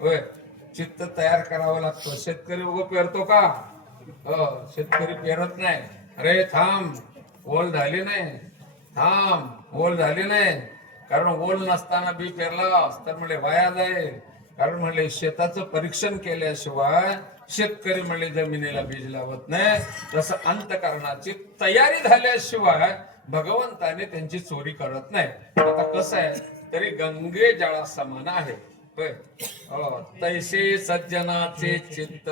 होय, चित्त तयार करावं लागतं. शेतकरी उगं पेरतो का? शेतकरी पेरत नाही. अरे थांब, ओल झाली नाही, थांब ओल झाली नाही. कारण ओल नसताना बी पेरलास तर म्हणले वाया जाईल. कारण म्हणले शेताचं परीक्षण केल्याशिवाय शेतकरी म्हणले जमिनीला बीज लावत नाही. तसं अंतःकरणाची तयारी झाल्याशिवाय भगवंताने त्यांची चोरी करत नाही. आता कसं आहे, तरी गंगे जळा समान आहे. होय, तैसे सज्जनाचे चित्त.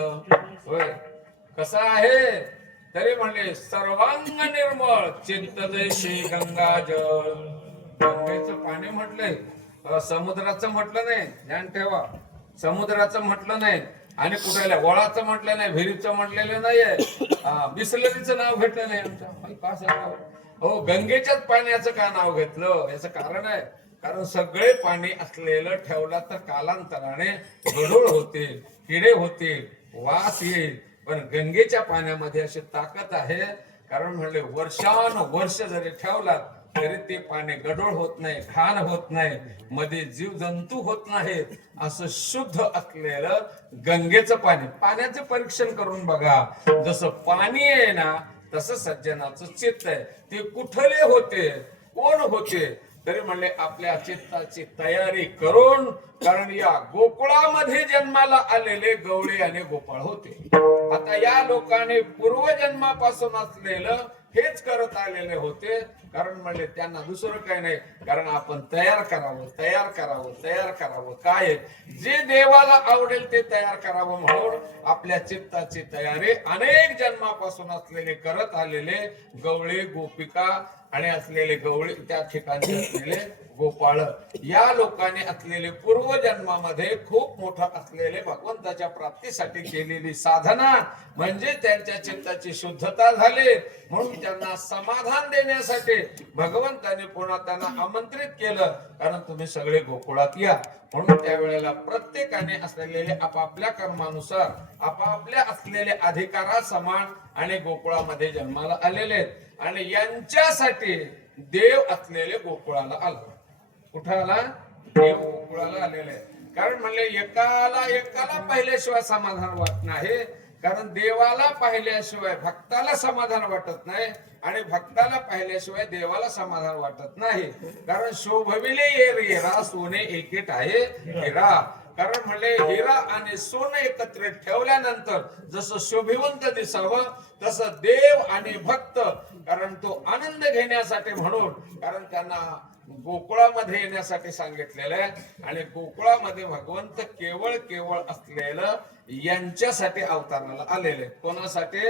होय, कसं आहे? तरी म्हणले सर्वांग निर्मळ चित्त जैसे गंगाजळ. गंगेचं पाणी म्हटलंय, समुद्राचं म्हटलं नाही. ध्यान ठेवा, समुद्राचं म्हटलं नाही, आणि कुठल्या वळाचं म्हटलं नाही, विहिरीचं म्हटलेलं नाहीये, बिसलरीचं नाव घेतलं नाही आमच्या. हो, गंगेच्याच पाण्याचं का नाव घेतलं? याचं कारण आहे, कारण सगळे पाणी असलेलं ठेवला तर कालांतराने गढूळ होतील, किडे होतील, वास येईल. पण गंगेच्या पाण्यामध्ये अशी ताकद आहे, कारण म्हणले वर्षानुवर्ष जरी ठेवलात तरी ते पाणी गढूळ होत नाही, घाण होत नाही, मध्ये जीव जंतू होत नाहीत. असं शुद्ध असलेलं गंगेचं पाणी. पाण्याचं परीक्षण करून बघा. जसं पाणी आहे ना, तसं सज्जनाचं चित्त आहे. ते कुठले होते, कोण होते? तरी म्हणले आपल्या चित्ताची तयारी करून. कारण या गोकुळामध्ये जन्माला आलेले गवळे आणि गोपाळ होते. आता या लोकांनी पूर्वजन्मापासून असलेलं हेच करत आलेले होते. कारण म्हणले त्यांना दुसरं काही नाही, कारण आपण तयार करावं, तयार करावं, तयार करावं. काय जे देवाला आवडेल ते तयार करावं म्हणून आपल्या चित्ताची तयारी अनेक जन्मापासून असलेले करत आलेले गवळे, गोपिका आणि असलेले गवळे, त्या ठिकाणी असलेले गोपाळ, या लोकांनी असलेले पूर्वजन्मामध्ये खूप मोठं असलेले भगवंताच्या प्राप्तीसाठी केलेली साधना म्हणजे त्यांच्या चित्ताची शुद्धता झाली. म्हणून त्यांना समाधान देण्यासाठी भगवंताने पुन्हा त्यांना आमंत्रित केलं, कारण तुम्ही सगळे गोकुळात या. म्हणून त्यावेळेला प्रत्येकाने असलेले आपापल्या कर्मानुसार आपापल्या असलेले अधिकारा समान आणि गोकुळामध्ये जन्माला आलेले. आणि यांच्यासाठी देव असलेले गोकुळाला आला. कुठं आला? देव गोकुळाला आलेले. कारण म्हणले एकाला पाहिल्याशिवाय समाधान वाटत नाही. कारण देवाला पाहिल्याशिवाय भक्ताला समाधान वाटत नाही, आणि भक्ताला पाहिल्याशिवाय देवाला समाधान वाटत नाही. कारण शोभविले हिरा सोने एकेट आहे हिरा. कारण म्हणले हिरा आणि सोनं एकत्रित ठेवल्यानंतर जसं शोभिवंत दिसावं, तसं देव आणि भक्त, कारण तो आनंद घेण्यासाठी म्हणून, कारण त्यांना गोकुळामध्ये येण्यासाठी सांगितलेलं आहे आणि गोकुळामध्ये भगवंत केवळ केवळ असलेलं यांच्यासाठी अवतरणाला आलेले. कोणासाठी?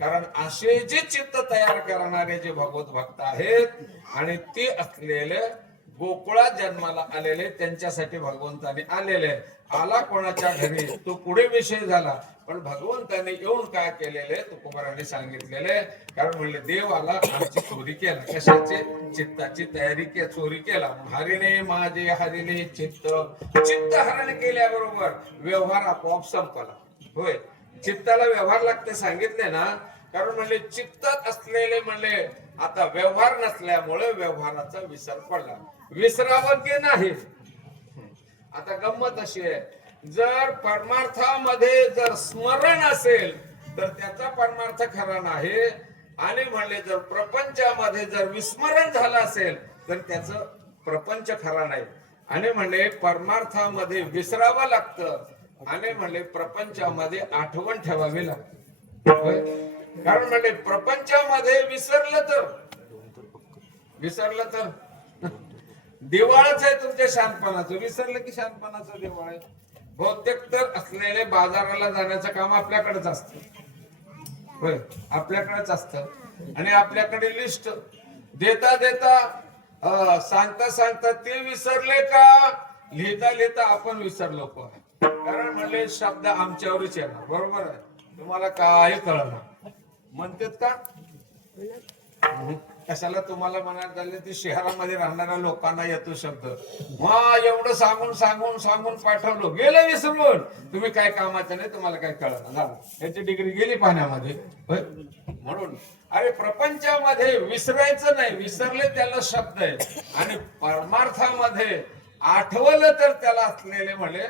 कारण असे जे चित्त तयार करणारे जे भगवत भक्त आहेत आणि ते असलेले गोकुळात जन्माला आलेले त्यांच्यासाठी भगवंताने आलेले. आला कोणाच्या घरी तो पुढे विषय झाला, पण भगवंताने येऊन काय केलेले तुकोबारांनी सांगितलेले. कारण म्हणले देव आला आमची चोरी केला. कशाची? चित्ताची तयारी के चोरी केला. हरिणे माझे हरिणे चित्त. चित्त हरण केल्याबरोबर व्यवहार आपोआप संपला. होय, चित्ताला व्यवहार लागते सांगितले ना. कारण म्हणले चित्तात असलेले म्हणले आता व्यवहार नसल्यामुळे व्यवहाराचा विसर पडला. विसरावं की नाही? आता गंमत अशी आहे, जर परमार्थामध्ये जर स्मरण असेल तर त्याचा परमार्थ खरा नाही, आणि म्हणले जर प्रपंचामध्ये जर विस्मरण झालं असेल तर त्याचं प्रपंच खरा नाही. आणि म्हणले परमार्थामध्ये विसरावं लागतं आणि म्हणले प्रपंचामध्ये आठवण ठेवावी लागते. कारण म्हणले प्रपंचामध्ये विसरलं तर दिवाळच आहे तुमच्या शहाणपणाचं. विसरलं की शहाणपणाचं दिवाळ आहे. बहुतेक तर असलेले बाजाराला जाण्याचं काम आपल्याकडेच असतं. होय, आपल्याकडेच असतं. आणि आपल्याकडे लिस्ट देता देता सांगता सांगता ते विसरले का लिहिता लिहिता आपण विसरलो पण. कारण म्हणले शब्द आमच्यावरच येणार. बरोबर आहे, तुम्हाला काही कळणार म्हणतात का? कशाला तुम्हाला मनात झाले ते शहरामध्ये राहणाऱ्या लोकांना येतो शब्द. एवढं सांगून सांगून सांगून पाठवलं, गेलं विसरून. तुम्ही काय कामाचं नाही, तुम्हाला काय कळणार. याची डिग्री गेली पाण्यामध्ये. म्हणून अरे प्रपंचामध्ये विसरायचं नाही, विसरले त्याला शब्द आहे. आणि परमार्थामध्ये आठवलं तर त्याला असलेले म्हणले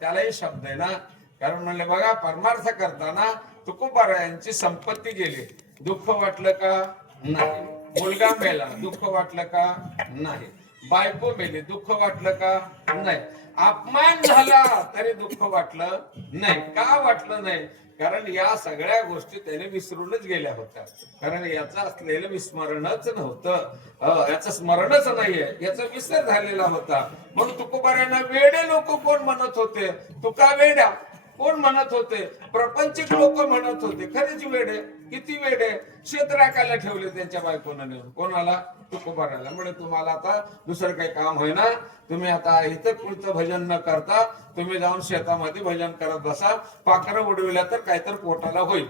त्यालाही शब्द आहे ना. कारण म्हणले बघा परमार्थ करताना तुकोबारायांची संपत्ती गेली, दुःख वाटलं का? नाही. मुलगा मेला, दुःख वाटलं का? नाही. बायको मेली, दुःख वाटलं का? नाही. अपमान झाला तरी दुःख वाटलं नाही. का वाटलं नाही? कारण या सगळ्या गोष्टी त्याने विसरूनच गेल्या होत्या. कारण याचं असलेलं विस्मरणच नव्हतं, याचं स्मरणच नाहीये, याचा विसर झालेला होता. म्हणून तुकोबारायांना वेडे लोक कोण म्हणत होते? तुका वेड्या कोण म्हणत होते? प्रपंचिक लोक म्हणत होते. खरेच वेडे, किती वेडे. शेत राखायला ठेवले त्यांच्या बायकोनं नेऊन. कोणाला? तुकोबारायला. म्हणजे तुम्हाला आता दुसरं काही काम होईना, तुम्ही आता इथं पुढचं भजन न करता तुम्ही जाऊन शेतामध्ये भजन करत बसा. पाखरं उडविल्या तर काहीतरी पोटाला होईल.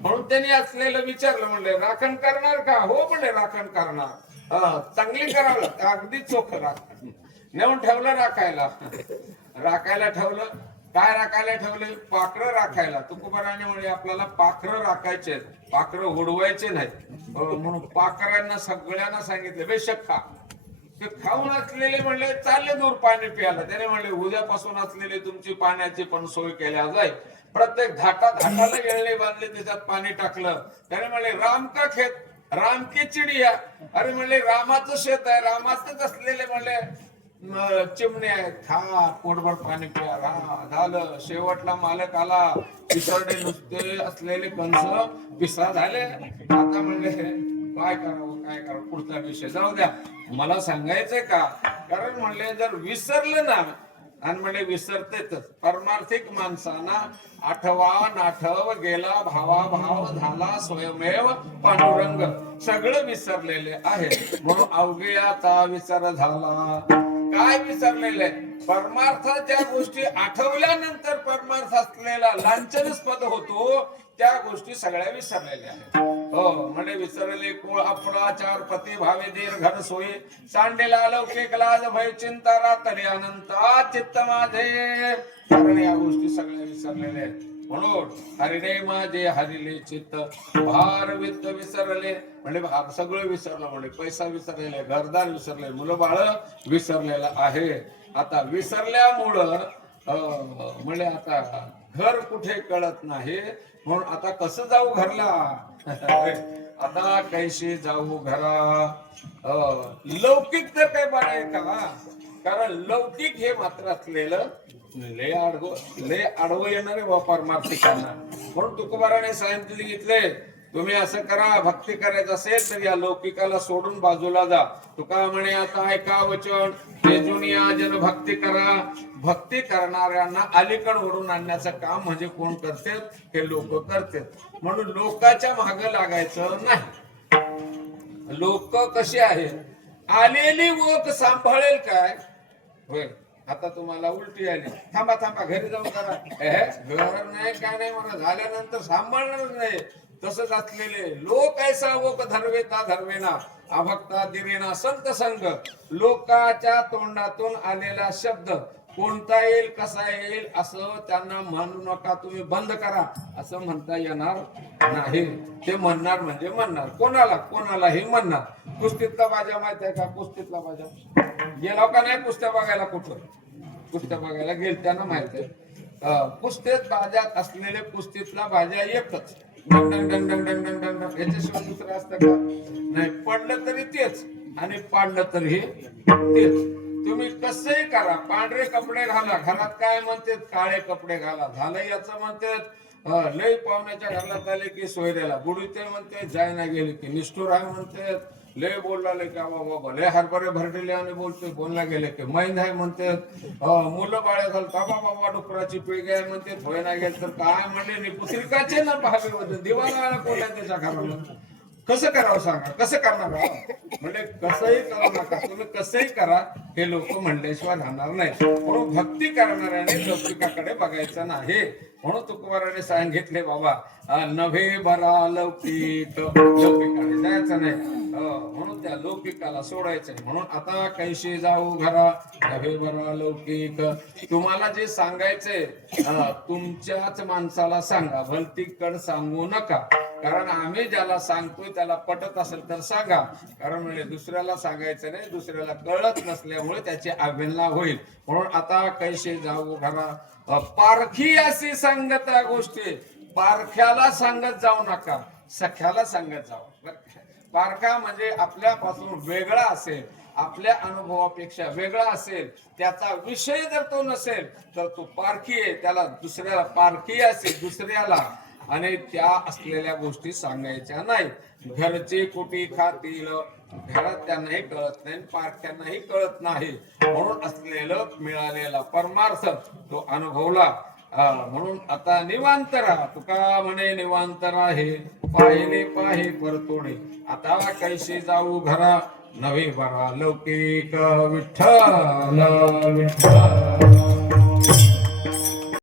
म्हणून त्यांनी असलेलं विचारलं. म्हणले राखण करणार का? हो म्हणले राखण करणार. चांगली करावं, अगदी चोख राखण. नेऊन ठेवलं राखायला. राखायला ठेवलं. काय राखायला ठेवले? पाखरं राखायला. तुकोबाराने म्हणजे आपल्याला पाखरं राखायचे, पाखरं उडवायचे नाहीत. म्हणून पाखरांना सगळ्यांना सांगितले बेशक खा. ते खाऊन असलेले म्हणले चालले दूर पाणी प्यायला. त्याने म्हणले उद्यापासून असलेली तुमची पाण्याची पण सोय केल्या जाईल. प्रत्येक धाटाला गेळणे बांधले, त्याच्यात पाणी टाकलं. त्याने म्हणले राम का खेत, राम की चिडिया. अरे म्हणले रामाचं शेत आहे, रामाचंच असलेले म्हणले चिमणे आहेत, खा पोटभर पाणी प्या. झालं. शेवटला मालक आला, पिसरडे नुसते असलेले कंस पिसा झाले. आता म्हणजे काय करावं पुढचा विषय जाऊ द्या. मला सांगायचंय का? कारण म्हणले जर विसरलं ना, आणि म्हणजे विसरतेच. परमार्थिक माणसांना आठवा नाठव गेला, भावा भाव झाला स्वयमेव पांडुरंग. सगळं विसरलेले आहे. म्हणून अवघ्याचा विसर झाला. काय विसरलेले? परमार्थ ज्या गोष्टी आठवल्यानंतर परमार्थ असलेला लांछनस्पद होतो त्या गोष्टी सगळ्या विसरलेल्या आहेत. हो म्हणजे विसरले कुळ आपला, चार पती भावे दीर घर सोयी, सांडेला लौकिक लाज भय चिंता रातले अनंत चित्त माझे. कारण या गोष्टी सगळ्या विसरलेल्या आहेत. म्हणून हरिणे माझे हरिले चित्त, भार वित्त विसरले. म्हणजे सगळं विसरलं. म्हणजे पैसा विसरलेला, घरदार विसरले, मुलं बाळ विसरलेलं आहे. आता विसरल्यामुळं म्हणजे आता घर कुठे कळत नाही. म्हणून आता कसं जाऊ घरला? आता कैशी जाऊ घरा. लौकिक तर काही बरं आहे का? कारण लौकिक हे मात्र असलेलं लय आडवं येणारे व परमार्थिकांना. म्हणून तुकोबाराने सांगितले तुम्ही असं करा, भक्ती करायचं असेल तर या लौकिकाला सोडून बाजूला जा. तुका म्हणे आता ऐका वचन, तेजून या जन भक्ती करा. भक्ती करणाऱ्यांना अलीकड ओढून आणण्याचं काम म्हणजे कोण करते? हे लोक करते. म्हणून लोकाच्या मागे लागायचं नाही. लोक कसे आहेत? आलेली ओक सांभाळेल काय? होय, आता तुम्हाला उलटी आली, थांबा थांबा घरी जाऊन करा. घर नाही काय नाही म्हणा, झाल्यानंतर सांभाळणार नाही. तसंच असलेले लोक ऐसा ओक धरवेता धरवेना अभक्ता दिरेना संत संग. लोकाच्या तोंडातून आलेला शब्द कोणता येईल कसा येईल असं त्यांना म्हणू नका. तुम्ही बंद करा असं म्हणता येणार नाही. ते म्हणणार म्हणजे म्हणणार. कोणाला कोणालाही म्हणणार. कुस्तीतला बाजा माहित आहे का? कुस्तीतला बाजा गेला का नाही कुस्त्या बघायला? कुठं कुस्त्या बघायला गेल त्यांना माहित आहे. कुस्तीत बाजात असलेले कुस्तीतला बाजा एकच, डंग डंग डंग डंग डंग डंग डंग डंग. याच्याशिवाय दुसरं असतं का? नाही. पडलं तरी तेच आणि पाडलं तरी तेच. तुम्ही कसंही करा, पांढरे कपडे घाला, घरात काय म्हणतात? काळे कपडे घाला. झालं याचं म्हणतात लय पाहुण्याच्या घरात आले की सोयऱ्याला बुडी ते म्हणते, जायना गेले की निष्ठुर आहे म्हणतात. लय बोलला की बाबा लय हरभरे भरलेले आणि बोलतोय, बोलला गेले की मैंद आहे म्हणतात. मुलं बाळ्या झालं बाबा बाबा डुकराची पिळगी आहे म्हणते. होय ना गेल तर काय म्हणले पुत्रिकाचे ना भावे होते दिवाला कोणा त्याच्या घराला. कसं करावं सांगा? कसं करणार? म्हणजे कसंही करू नका, तुम्ही कसंही करा. हे लोक म्हणल्याशिवाय राहणार नाही. म्हणून भक्ती करणाऱ्याने लौकिकाकडे बघायचं नाही. म्हणून तुकोबाराने सांगितले बाबा नव्हे बरा लौकिक, लौकिकाने जायचं नाही. म्हणून त्या लौकिकाला सोडायचं नाही. म्हणून आता कैशी जाऊ घरा नव्हे बरा लौकिक. तुम्हाला जे सांगायचंय तुमच्याच माणसाला सांगा, भलतीकड सांगू नका. कारण आम्ही ज्याला सांगतोय त्याला पटत असेल तर सांगा. कारण म्हणजे दुसऱ्याला सांगायचं नाही, दुसऱ्याला कळत नसल्यामुळे त्याची अवहेलना होईल. म्हणून आता कैसे जाऊ घरा. पारखी अशी सांगत गोष्टी पारख्याला सांगत जाऊ नका, सख्याला सांगत जाऊ. पारखा म्हणजे आपल्यापासून वेगळा असेल, आपल्या अनुभवापेक्षा वेगळा असेल, त्याचा विषय जर तो नसेल तर तो पारखी आहे. त्याला दुसऱ्याला पारखी असेल दुसऱ्याला आणि त्या असलेल्या गोष्टी सांगायच्या नाही. घरचे कुठे खातील, घरात त्यांनाही कळत नाही, पारख्यांनाही कळत नाही. म्हणून असलेलं मिळालेला परमार्थ तो अनुभवला. म्हणून आता निवांत राहा. तुका म्हणे निवांत राहे, पाहिले पाहे परतोडे. आता कैसे जाऊ घरा नवे बरा लौकिक. विठ्ठल विठ्ठल.